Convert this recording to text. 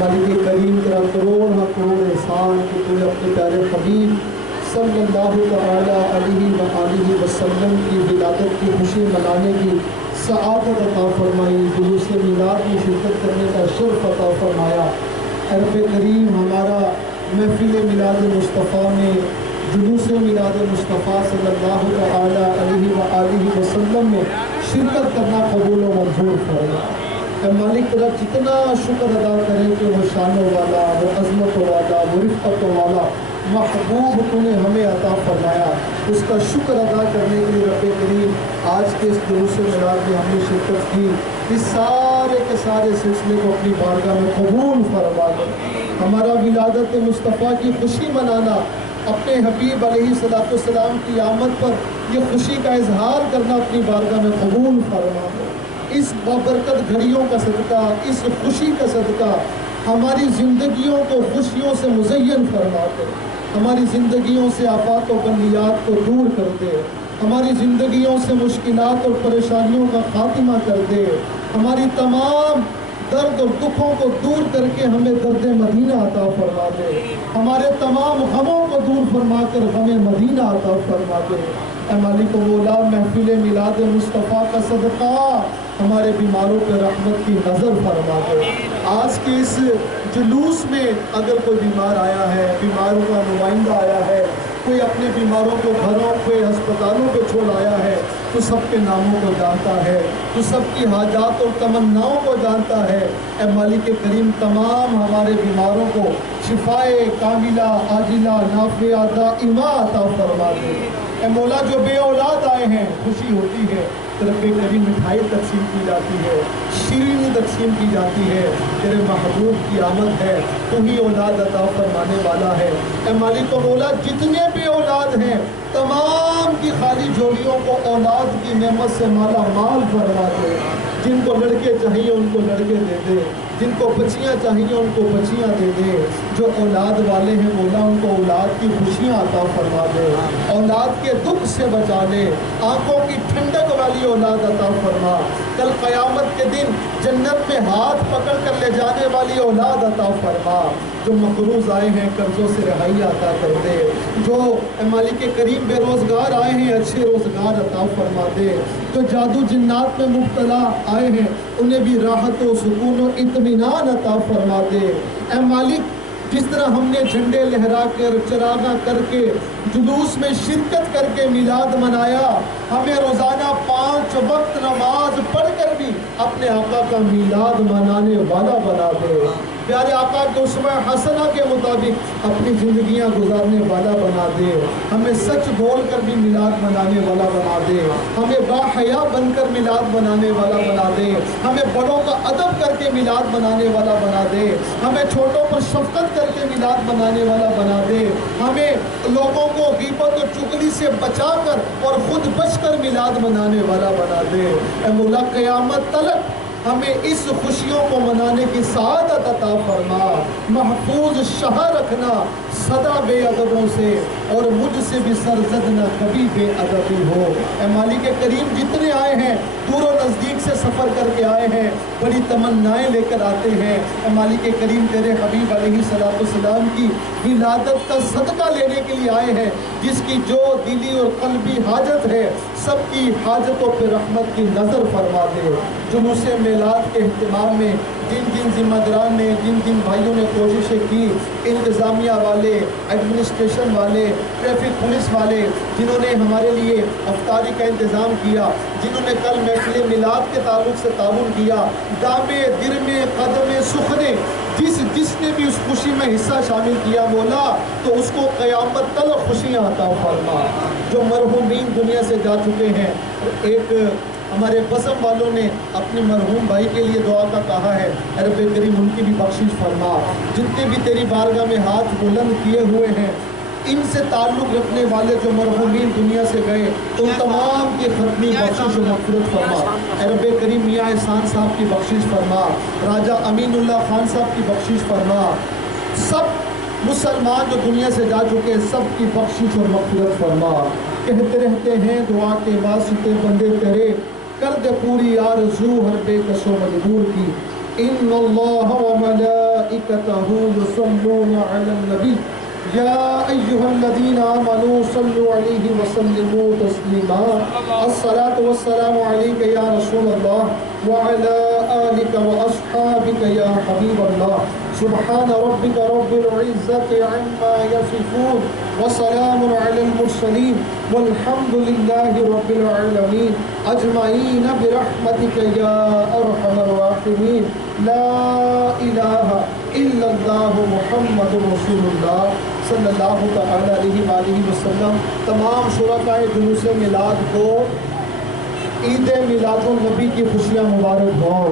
مالک کریم تیرا کروڑ کروڑ احسان کہ تو نے اپنے پیارے حبیب صلی اللہ تعالیٰ علیہ وآلہ وسلم کی ولادت کی خوشی منانے کی سعادت عطا فرمائی، جلوس میلاد میں شرکت کرنے کا شرف عطا فرمایا۔ رب کریم ہمارا محفل میلاد مصطفیٰ میں جلوس میلاد مصطفیٰ صلی اللہ تعالیٰ علیہ وآلہ وسلم میں شرکت کرنا قبول و منظور فرما۔ اے مالک تیرا جتنا شکر ادا کرے کہ وہ شان والا، وہ عظمت والا، وہ رفعت والا محبوب تو نے ہمیں عطا فرمایا، اس کا شکر ادا کرنے کے لیے رب کریم آج کے اس جلوس میلاد میں ہم نے شرکت کی، اس سارے کے سارے سلسلے کو اپنی بارگاہ میں قبول فرما لے۔ ہمارا ولادت مصطفیٰ کی خوشی منانا، اپنے حبیب علیہ السلام کی آمد پر یہ خوشی کا اظہار کرنا اپنی بارگاہ میں قبول فرما لے۔ اس بابرکت گھڑیوں کا صدقہ، اس خوشی کا صدقہ ہماری زندگیوں کو خوشیوں سے مزین فرما دے، ہماری زندگیوں سے آفات و بلیات کو دور کر دے، ہماری زندگیوں سے مشکلات اور پریشانیوں کا خاتمہ کر دے، ہماری تمام درد اور دکھوں کو دور کر کے ہمیں درد مدینہ عطا فرما دے، ہمارے تمام غموں کو دور فرما کر غم مدینہ عطا فرما دے۔ اے مالک و مولا، محفل میلاد مصطفیٰ کا صدقہ ہمارے بیماروں پہ رحمت کی نظر فرما دے۔ آج کے اس جلوس میں اگر کوئی بیمار آیا ہے، بیماروں کا نمائندہ آیا ہے، کوئی اپنے بیماروں کو گھروں پہ ہسپتالوں پہ چھوڑ آیا ہے، تو سب کے ناموں کو جانتا ہے، تو سب کی حاجات اور تمناؤں کو جانتا ہے۔ اے مالک کریم تمام ہمارے بیماروں کو شفائے کاملہ عاجلہ نافعہ دائمہ عطا فرما دے۔ اے مولا، جو بے اولاد آئے ہیں خوشی ہوتی ہے، رب کریم مٹھائی تقسیم کی جاتی ہے، شیرینی تقسیم کی جاتی ہے، تیرے محبوب کی آمد ہے، تو ہی اولاد عطا فرمانے والا ہے۔ اے مالک و مولا، جتنے بھی اولاد ہیں تمام کی خالی جوڑیوں کو اولاد کی نعمت سے مالا مال فرما دے، جن کو لڑکے چاہیے ان کو لڑکے دے دے، جن کو بچیاں چاہیے ان کو بچیاں دے دے، جو اولاد والے ہیں مولا ان کو اولاد کی خوشیاں عطا فرما دے، اولاد کے دکھ سے بچا لے، آنکھوں کی ٹھنڈک والی اولاد عطا فرما، کل قیامت کے دن جنت میں ہاتھ پکڑ کر لے جانے والی اولاد عطا فرما، جو مقروض آئے ہیں قرضوں سے رہائی عطا کر دے، جو مالک کریم بے روزگار آئے ہیں اچھے روزگار عطا فرما دے، جو جادو جنات میں مبتلا آئے ہیں انہیں بھی راحت و سکون و اطمینان عطا فرما دے۔ اے مالک، جس طرح ہم نے جھنڈے لہرا کر چراغاں کر کے جلوس میں شرکت کر کے میلاد منایا، ہمیں روزانہ 5 وقت نماز پڑھ کر بھی اپنے آقا کا میلاد منانے والا بنا دے، پیارے آقا کے اسوہ حسنہ کے مطابق اپنی زندگیاں گزارنے والا بنا دے، ہمیں سچ بول کر بھی میلاد منانے والا بنا دے، ہمیں باحیا بن کر میلاد منانے والا بنا دے، ہمیں بڑوں کا ادب کر کے میلاد منانے والا بنا دے، ہمیں چھوٹوں پر شفقت کر کے میلاد منانے والا بنا دے، ہمیں لوگوں کو غیبت و چغلی سے بچا کر اور خود بچ کر میلاد منانے والا بنا دے۔ اے مولا، قیامت تلک ہمیں اس خوشیوں کو منانے کی سعادت عطا فرما، محفوظ شہر رکھنا صدا بے ادبوں سے، اور مجھ سے بھی سرزد نہ کبھی بے ادبی ہو۔ اے مالک کریم، جتنے آئے ہیں دور و نزدیک سے سفر کر کے آئے ہیں، بڑی تمنائیں لے کر آتے ہیں، اے مالک کریم تیرے حبیب علیہ السلام کی ولادت کا صدقہ لینے کے لیے آئے ہیں، جس کی جو دلی اور قلبی حاجت ہے سب کی حاجتوں پہ رحمت کی نظر فرما دے۔ جلوس میلاد کے اہتمام میں جن ذمہ داران نے، جن بھائیوں نے کوششیں کی، انتظامیہ والے، ایڈمنسٹریشن والے، ٹریفک پولیس والے، جنہوں نے ہمارے لیے افطاری کا انتظام کیا، جنہوں نے کل محفل میلاد کے تعلق سے تعاون کیا، دامے درمے قدمے سخنے، جس نے بھی اس خوشی میں حصہ شامل کیا مولا، تو اس کو قیامت تلک خوشیاں عطا فرما۔ جو مرحومین دنیا سے جا چکے ہیں، ایک ہمارے بزم والوں نے اپنے مرحوم بھائی کے لیے دعا کا کہا ہے، اے رب کریم ان کی بھی بخشش فرما۔ جتنے بھی تیری بارگاہ میں ہاتھ بلند کیے ہوئے ہیں، ان سے تعلق رکھنے والے جو مرحومین دنیا سے گئے، ان تمام کی ختمی بخشش و مغفرت فرما۔ اے رب کریم میاں احسان صاحب کی بخشش فرما، راجہ امین اللہ خان صاحب کی بخشش فرما، سب مسلمان جو دنیا سے جا چکے سب کی بخشش اور مغفرت فرما۔ کہتے رہتے ہیں دعا کے واسطے بندے تیرے، کر دے پوری آرزو ہر بے کس و مجبور کی، إن الله وملائكته يصلون على النبي يا أيها الذين آمنوا صلوا عليه وسلموا تسليما الصلاة والسلام عليك يا رسول الله وعلى آلك وأصحابك يا حبيب الله سبحان ربك رب العزة عما يصفون وسلام على المرسلين والحمد لله رب العالمين أجمعين برحمتك يا أرحم الراحمين لا إله إلا الله محمد رسول الله صلی اللہ تعالی علیہ وآلہ وسلم. تمام شرکائے جلوس میلاد کو عید میلاد النبی کی خوشیاں مبارک ہوں.